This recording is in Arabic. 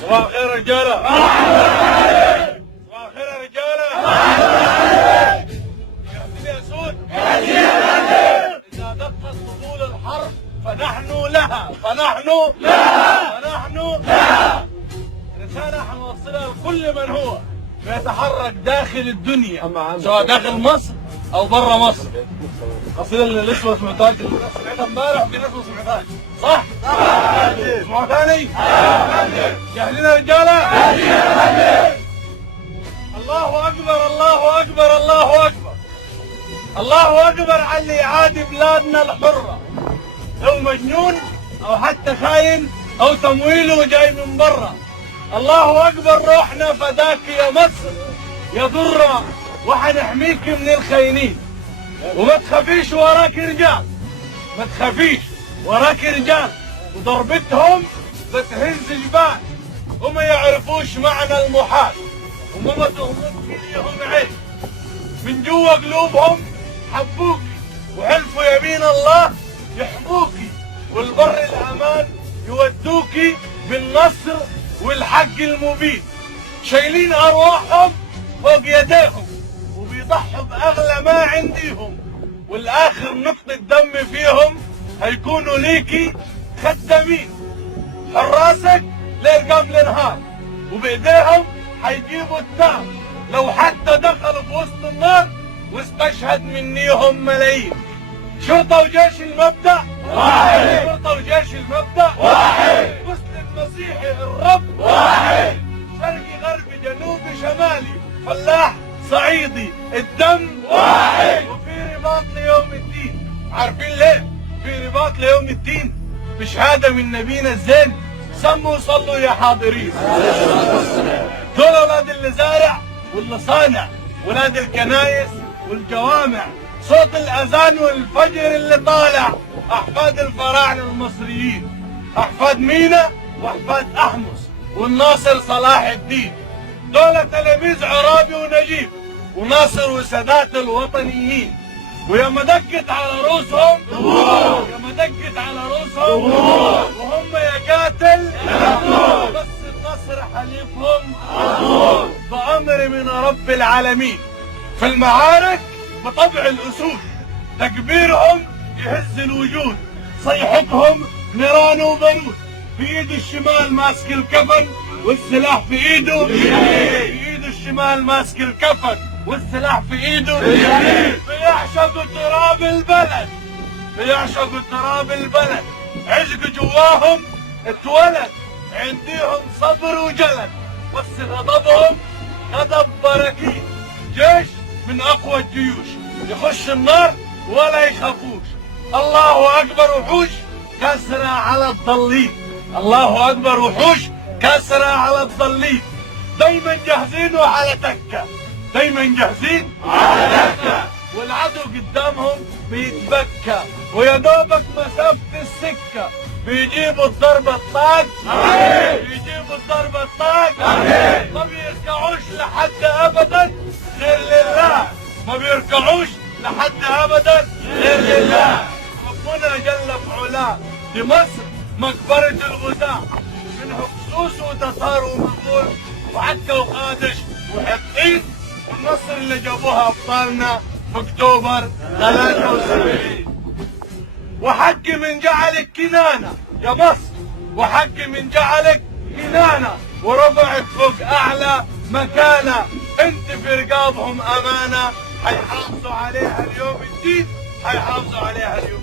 صباح الخير يا رجاله. صباح الخير يا رجاله. جاهزين يا اسود؟ جاهزين يا فندم. اذا دقت طبول الحرب فنحن لها رسالة حنوصلها لكل من هو بيتحرك داخل الدنيا، سواء داخل مصر او برا مصر. القصيدة اللي لسه ما سمعتهاش، اللي الناس سمعتها امبارح وفي ناس ما سمعتهاش، صح؟ اسمعوا ثاني؟ جاهزين يا رجالة؟ جاهزين يا فندم. الله اكبر الله اكبر الله اكبر. الله اكبر على اللي يعادي بلادنا الحرة، لو مجنون او حتى خاين او تمويله جاي من برا. الله اكبر، روحنا فداك يا مصر يا ضرة، وحنحميك من الخاينين. وما تخافيش وراك رجال، ما تخافيش وراك رجال، وضربتهم بتهز جبال، وما يعرفوش معنى المحال، وما تغمضش ليهم عين، من جوا قلوبهم حبوكي وحلفوا يمين الله يحموكي، والبر الامان يودوكي بالنصر والحق المبين. شايلين ارواحهم فوق يديهم وبيضحوا باغلى ما عنديهم، والاخر نقطة دم فيهم هيكونوا ليكي خدامين. حراسك ليل قبل نهار، وبايديهم هيجيبوا التار، لو حتى دخلوا في وسط النار واستشهد منيهم ملايين. شرطة وجيش المبدأ واحد، شرطة وجيش المبدأ واحد، مسلم مسيحي الرب واحد، شرقي غربي جنوبي شمالي، فلاح صعيدي الدم واحد، وفي رباط ليوم الدين. عارفين ليه في رباط ليوم الدين؟ بشهادة من نبينا الزين، سموا وصلوا يا حاضرين. دول اولاد اللي زارع واللي صانع، ولاد الكنايس والجوامع، صوت الاذان والفجر اللي طالع، احفاد الفراعنه المصريين، احفاد مينا واحفاد احمس والناصر صلاح الدين. دول تلاميذ عرابي ونجيب وناصر وسادات الوطنيين. وياما دقت على رؤوسهم ياما دقت على رؤوسهم وهم يا قاتل بس النصر حليفهم بأمر من رب العالمين. في المعارك بطبع الأسود، تكبيرهم يهز الوجود، صيحتهم نيران وبارود. في ايده الشمال ماسك الكفن والسلاح في ايده في ايده الشمال ماسك الكفن والسلاح في ايده بيعشقوا تراب البلد، بيعشقوا تراب البلد. عشق جواهم اتولد، عنديهم صبر وجلد، بس غضبهم غضب براكين. جيش من اقوى الجيوش، يخش النار ولا يخافوش. الله اكبر، وحوش كسرة على الضالين، الله اكبر، وحوش كسرة على الضالين. دايما جاهزين وعلى تكة، دايما جاهزين على تكة، والعدو قدامهم بيتبكى، ويا دوبك مسافة السكة بيجيبوا الضربة الطاق، بيجيبوا الضربة الطاق، ما بيركعوش لحد ابدا غير لله، ما بيركعوش لحد ابدا غير لله. ربنا جل في علاه في مصر مقبرة الغزاة، منهم سوس وتتار ومغول وعكا وقادش وحطين، والنصر اللي جابوها ابطالنا في اكتوبر 73. وحق من جعلك كنانة يا مصر، وحق من جعلك كنانة، ورفعك فوق اعلى مكانة. انت في رقابهم امانة، حيحافظوا عليها اليوم الدين، حيحافظوا عليها اليوم.